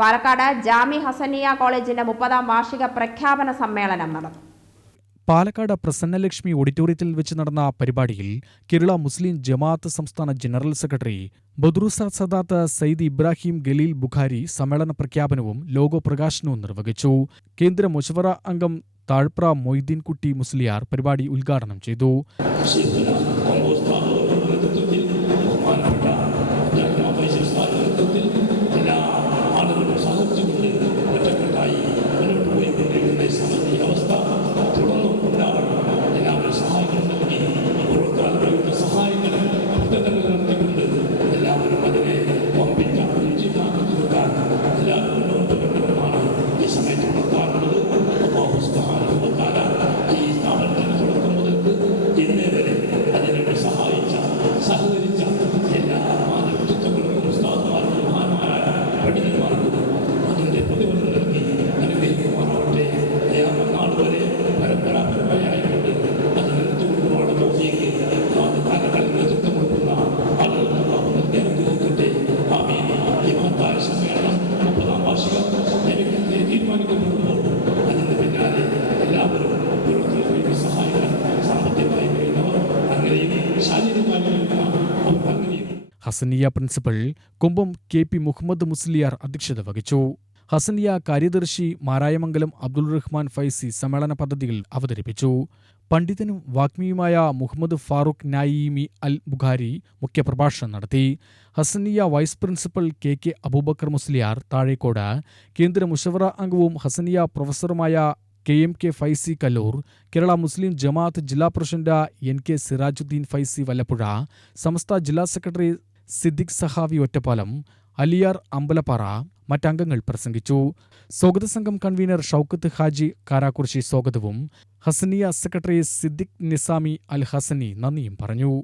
പാലക്കാട് ജാമി ഹസനിയ കോളേജിന്റെ മുപ്പതാം വാർഷിക പ്രഖ്യാപന സമ്മേളനം നടന്നു. പാലക്കാട് പ്രസന്നലക്ഷ്മി ഓഡിറ്റോറിയത്തിൽ വെച്ച് നടന്ന പരിപാടിയിൽ കേരള മുസ്ലിം ജമാഅത്ത് സംസ്ഥാന ജനറൽ സെക്രട്ടറി ബദ്രുസ സദാത്ത് സയ്യിദ് ഇബ്രാഹിം ഗലീൽ ബുഖാരി സമ്മേളന പ്രഖ്യാപനവും ലോഗോ പ്രകാശനവും നിർവഹിച്ചു. കേന്ദ്ര മുഷവറ അംഗം താഴ്പ്ര മൊയ്തീൻകുട്ടി മുസ്ലിയാർ പരിപാടി ഉദ്ഘാടനം ചെയ്തു. Hasaniya principal Kumbam K P Muhammad Musliyar അധ്യക്ഷത വഹിച്ചു. ഹസനിയ കാര്യദർശി മാരായമംഗലം അബ്ദുൾ റഹ്മാൻ ഫൈസി സമ്മേളന പദ്ധതികൾ അവതരിപ്പിച്ചു. പണ്ഡിതനും വാഗ്മിയുമായ മുഹമ്മദ് ഫാറൂഖ് നായിമി അൽ ബുഖാരി മുഖ്യപ്രഭാഷണം നടത്തി. Hasaniya vice principal K K Abubakar Musliyar Thazhekode കേന്ദ്ര മുഷവറ അംഗവും Hasaniya പ്രൊഫസറുമായ K M K Faizy Kallur Kerala Muslim Jamaat ജില്ലാ president N K Sirajuddin Faizy Vallappuzha Samastha ജില്ലാ സെക്രട്ടറി സിദ്ദിഖ് സഹാവി ഒറ്റപ്പാലം അലിയാർ അമ്പലപ്പാറ മറ്റംഗങ്ങൾ പ്രസംഗിച്ചു. സ്വാഗത സംഘം കൺവീനർ ഷൌക്കത്ത് ഹാജി കാരാക്കുറിശി സ്വാഗതവും ഹസനിയ സെക്രട്ടറി സിദ്ദിഖ് നിസാമി അൽ ഹസനി നന്ദിയും പറഞ്ഞു.